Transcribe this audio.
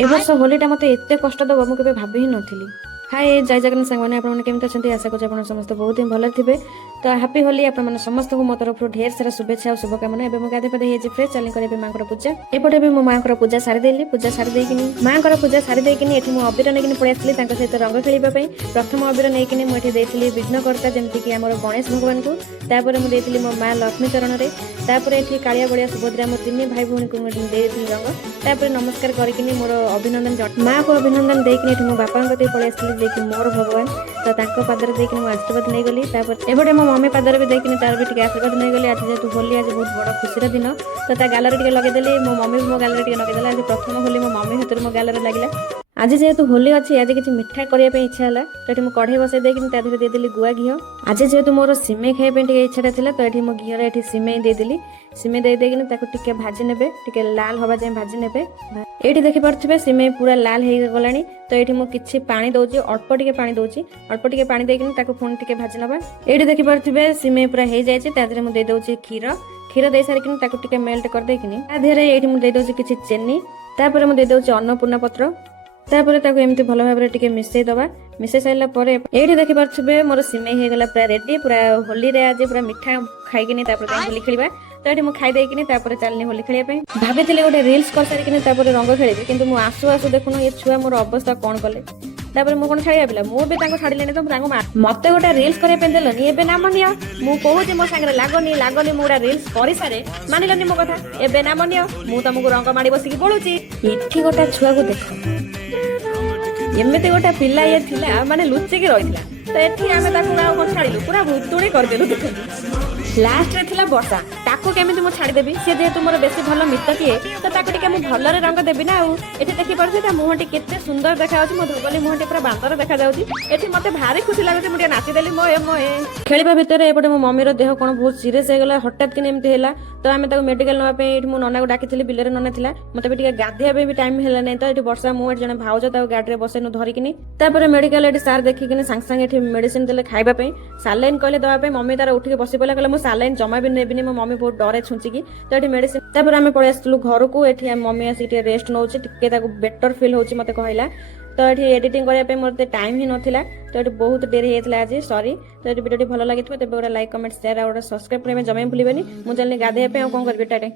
ए वर्ष होलीटा मते एते कष्ट दब मु केबे भाबी ही नथिली। हाय जय जगन्नाथ सांगने आपन केमती अच्छा आशा करूँ आप समस्त बहुत ही भल थे। तो हापी होली आप समस्त को मो तरफ ढेर सारा शुभेच्छा और शुभकामना। एवं गाधे पाधे हो फ्रेश चली करेंगे माँ पूजा एपटे भी मो माँ पूजा सारीदेली। पूजा सारीदेकी माँ पूजा सारीदेकी मुझे अबीर नहीं पलि आसली सहित रंग खेलवाई। प्रथम अबीर नहीं मुझे देती विघ्नकर्ता जमीक आम गणेश भगवान को। तापर मुझे मो माँ लक्ष्मी चरण में। तापर ये कालिया बड़िया सुभद्रा मो तीन भाई भौणी को देती रंग। तापर नमस्कार करके मोर अभिनंदन माँ को अभिनंदन देकी मो बापा पलि आसली देखिए मोर भगवान। तो तांको पादर देख आशीर्वाद नहीं गली। एपटे मो मम्मी पादर भी देखनी तार भी टे आशीर्वाद नहीं गली। आज जेहतु होली आज बहुत बड़ खुशी दिन तो ता गालरे टे लगेदेली। मो मम्मी मो गालरे टे लगेदेला। आज प्रथम होली मो मम्मी हाथ मो गालरे लगे। आज जेहेतु होली अच्छी आज किसी मिठा करने इच्छा है तो ये कढ़ई बसई देकी देदेली गुआ घी। आज जेहेतु मोर सिमेई खाई इच्छा था तो ये मो घीर ये सिमेई देदेली। सिमेई दे देकी भाजी ने लाल हवा जाए भाजी ने। ये देखिपे सिमेई पूरा लाल हो गला। तो ये मुझे किसी पानी दौर अल्प टे पानी दूसरी अल्प टे पानी देकी पुणी टे भाजी नवा। ये देखिपे सिमेई पूरा हो जाए मुझे दे क्षीर क्षीर दे सारिक मेल्ट कर देदेरे ये मुझे दे किसी चेनी। तापर मुझे दे अन्नपूर्णा पत्र। तापर एमती भल भाव में मिसई दबा। मिसई सारा ये देखिपे मोर सिमेई हो गला पूरा रेडी। पूरा होली रे आज पूरा मिठा खाई होली खेलवा। तो ये मुझे खाईदेकी चलनी होली खेलने भाभी गोटे रिल्स कर सारिकी रंग खेली कि आसु आसु देखुन ये छुआ मोर अवस्था कौन कले। तापर मु कौन छाड़िया पिला मुझे छाड़िले तो मत गोटे रिल्स करने देलनी एवं नाम नि मुझे मो सांगे लगनी लगनी मुझे रिल्स कर सारे मानिलनी मो कथा एवं नाम नि मु तुमको रंग माड़ी बसिकी पड़ूची। ये गोटे छुआ को देख एमती गोटे पिला ये थिला माने लुचिकी रही तो ये आम छाड़ू पूरा भुतुणी करदेलु। देखो लास्ट रे थिला वर्षा ताको केमिति मु छाड़ीदेवी सी जेहेतु मोर बेसी भल मित्र किए तो ताको टिके मु भलरे रंग देबी ना। एठी देखि परछे ता मुहटी केते सुंदर देखा जाउची। मो धुबली मुहटी पूरा बांदर देखा जाउची। एठी मते भारी खुशी लागुची मु नाची देली मोए मोए खेलिबा भितर। एपटे मो मम्मी रो देह कोन बहुत सीरियस हो गला हठात कि एमती होला। तो आमे ताको मेडिकल नवा पे एठी मो नना को डाकिथिली बिलरे नना थिला मते भी टिके गाधिया भी टाइम हेला नै। तो एठी वर्षा मु जने भाउज ताको गाडी रे बसेनु धरिकिनी तापर मेडिकल एठी सार देखिकिनी सांग सांग एठी मेडिसिन देले खाइबा पे सालाइन कहले दवा पे। मम्मी तार उठिके बसी पला कहले मु सालाइन जमा भी नेबिनी। मो मम्मी बहुत डरे छुंचिकी तो ये मेडिसिन। तापर आमे पळै आसलु घर को। एठी मम्मी आसी रेस्ट नौची टिके ताको बेटर फील होची मते कहला। तो ये एडिटिंग करने पे मते टाइम ही नथिला तो ये बहुत देरी हेतला आज सॉरी। तो ये वीडियो भल लागिथबो तेबे गोटे लाइक कमेंट शेयर और सब्सक्राइब करबे जमे भूलिबेनी। मु चलनी गाधे पे कोन करबे टाटे।